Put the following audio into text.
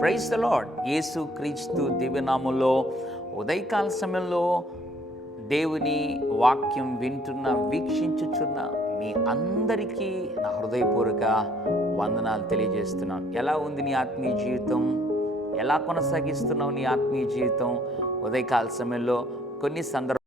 Praise the lord యేసు క్రీస్తు దివ్యనామంలో ఉదయకాల సమయంలో దేవుని వాక్యం వింటున్న వీక్షించుచున్న మీ అందరికీ నా హృదయపూర్వక వందనాలు తెలియజేస్తున్నాను. ఎలా ఉంది నీ ఆత్మీయ జీవితం? ఎలా కొనసాగిస్తున్నావు నీ ఆత్మీయ జీవితం? ఉదయకాల సమయంలో కొన్ని సందర్భాలు